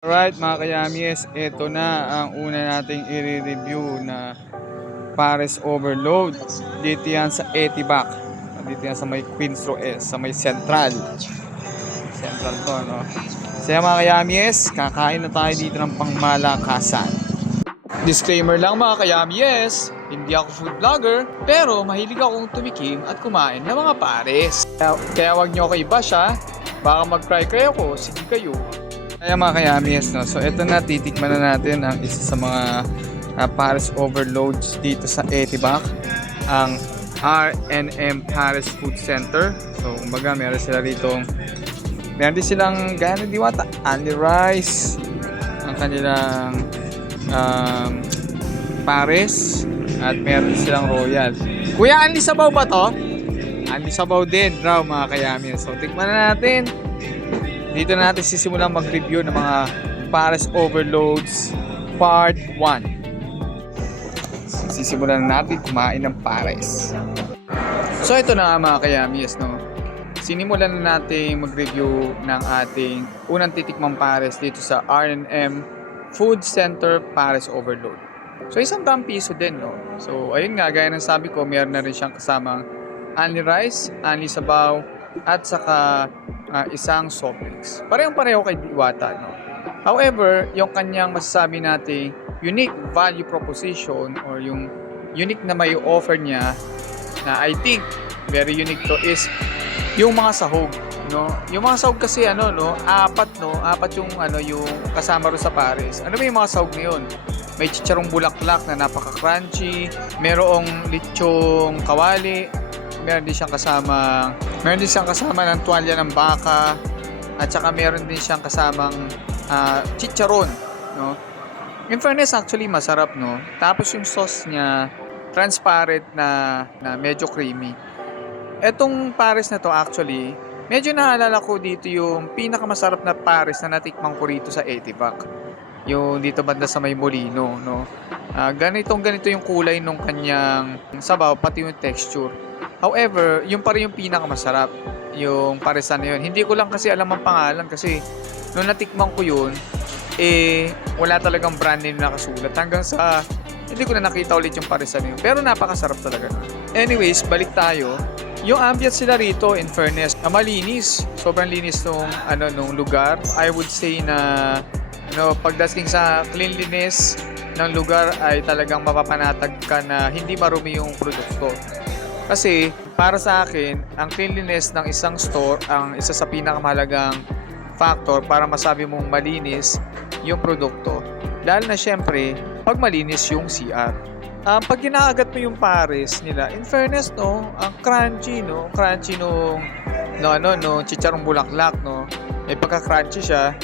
Alright mga kayamies, ito na ang una nating i-review na Pares Overload. Dito yan sa Etibac. Dito yan sa may Queens Row S, sa may Central. Central to, no? So mga kayamies, kakain na tayo dito ng pangmalakasan. Disclaimer lang mga kayamies, hindi ako food vlogger, pero mahilig akong tumikim at kumain ng mga pares. Kaya, kaya wag niyo ako i-bash ha, baka mag-try kayo ko, sige kayo. Kaya mga kayamis, no? so ito na, titikman na natin ang isa sa mga ah, Paris Overloads dito sa Etibac, ang R&M Paris Food Center. So, kumbaga, meron sila rito, meron din silang, gano'n diwata, Andy Rice, ang kanilang um, Paris, at meron silang Royal. Kuya, Andy Sabaw ba to? Andy Sabaw din, raw mga kayamis. So, tikman na natin. Dito na natin sisimulan mag-review ng mga Paris Overloads Part 1. Sisimulan na natin kumain ng Paris. So ito na nga mga kayamis, no? Sinimulan na natin mag-review ng ating unang titikmang Paris dito sa R&M Food Center Paris Overload. So isang daang piso din, no? So ayun nga, gaya ng sabi ko, meron na rin siyang kasamang only rice, only sabaw, at saka ah, isang drinks. Parehong-pareho kay Diwata, no? However, yung kanyang masasabi nating unique value proposition or yung unique na may offer niya na I think very unique to is yung mga sahog, no? Yung mga sahog kasi ano, no? Apat, no? Apat yung ano yung kasama ro sa Paris. Ano ba yung mga sahog na yun? May chicharong bulaklak na napaka-crunchy, merong lechong kawali, meron din siyang kasama meron din siyang kasama ng tuwalya ng baka at saka meron din siyang kasamang ah, chicharon no? In fairness actually masarap no? Tapos yung sauce niya transparent na na medyo creamy. Etong pares na to actually medyo naalala ko dito yung pinakamasarap na pares na natikman ko rito sa Etibac yung dito banda sa may Molino no? Ah, ganitong ganito yung kulay nung kanyang sabaw pati yung texture However, yung pa rin yung pinakamasarap, yung paresan na yun. Hindi ko lang kasi alam ang pangalan kasi nung natikman ko yun, eh, wala talagang brand name na nakasulat. Hanggang sa, hindi ko na nakita ulit yung paresan na yun. Pero napakasarap talaga. Anyways, balik tayo. Yung ambience sila rito, in fairness, ah, malinis. Sobrang linis nung, ano, nung lugar. I would say na, ano, pagdating sa cleanliness ng lugar ay talagang mapapanatag ka na hindi marumi yung produkto. Kasi para sa akin, ang cleanliness ng isang store ang isa sa pinakamahalagang factor para masabi mong malinis yung produkto. Dahil na syempre, pag malinis yung CR. Um, pag ginaagat mo yung pares nila, in fairness, no, ang crunchy, no, crunchy nung, no, ano, no, chicharong bulaklak, no, may pagka-crunchy siya,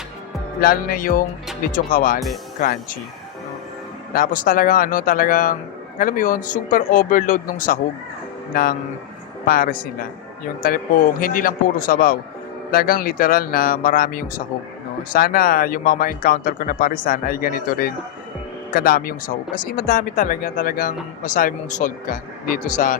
lalo na yung lechong kawali, crunchy. No? Tapos talagang, ano, talagang, alam mo yun, super overload nung sahog ng pares nila. Yung talipong hindi lang puro sabaw. Talagang literal na marami yung sahog. No? Sana yung mga ma-encounter ko na parisan ay ganito rin kadami yung sahog. Kasi madami talaga, talagang masabi mong solve ka dito sa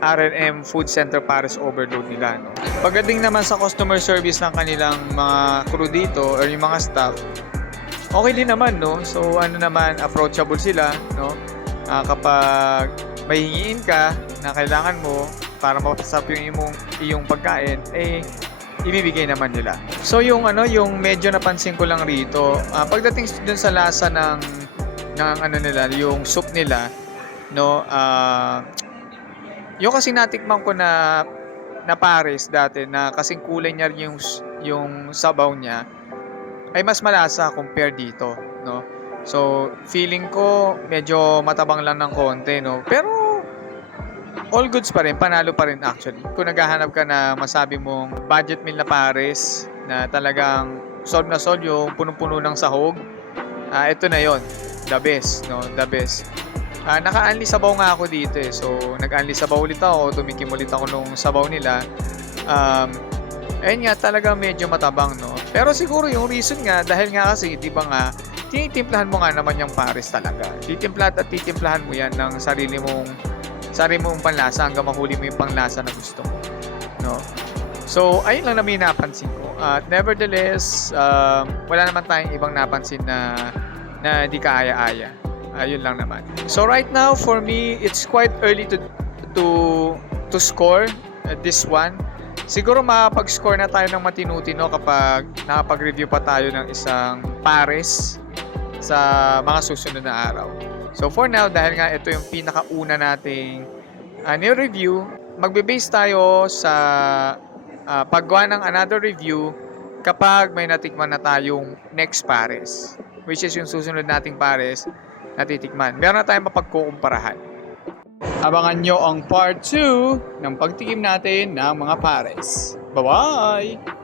R&M Food Center Paris Overload nila. No? Pagdating naman sa customer service ng kanilang mga crew dito or yung mga staff, okay din naman, no? So, ano naman, approachable sila, no? Ah, kapag may hingiin ka na kailangan mo para mapasap yung imong iyong pagkain, eh ibibigay naman nila. So yung ano, yung medyo napansin ko lang rito, ah, pagdating dun sa lasa ng ng ano nila, yung soup nila, no, ah yung kasi natikman ko na na Paris dati na kasing kulay niya yung yung sabaw niya ay mas malasa compare dito, no. So, feeling ko medyo matabang lang ng konti, no? Pero, all goods pa rin, panalo pa rin actually. Kung naghahanap ka na masabi mong budget meal na pares, na talagang solve na solve yung punong-puno ng sahog, ah ito na yon The best, no? The best. Ah, naka-unli sabaw nga ako dito eh. So, nag-unli sabaw ulit ako, tumikim ulit ako nung sabaw nila. Um, ayun nga, talaga medyo matabang, no? Pero siguro yung reason nga, dahil nga kasi, di ba nga, tinitimplahan mo nga naman yung pares talaga. Titimplahan at titimplahan mo yan ng sarili mong sarili mong panlasa hanggang mahuli mo yung panglasa na gusto mo. No? So, ayun lang naman yung napansin ko. At nevertheless, um, wala naman tayong ibang napansin na na di kaaya-aya. Ayun lang naman. So right now, for me, it's quite early to to to score uh, this one. Siguro makapag-score na tayo ng matino-tino kapag nakapag-review pa tayo ng isang pares sa mga susunod na araw. So for now, dahil nga ito yung pinakauna nating uh, review magbe-base tayo sa uh, paggawa ng another review kapag may natikman na tayong next pares. Which is yung susunod nating pares na titikman. Meron na tayong mapagkukumparahan. Abangan nyo ang part 2 ng pagtikim natin ng mga pares. Bye-bye!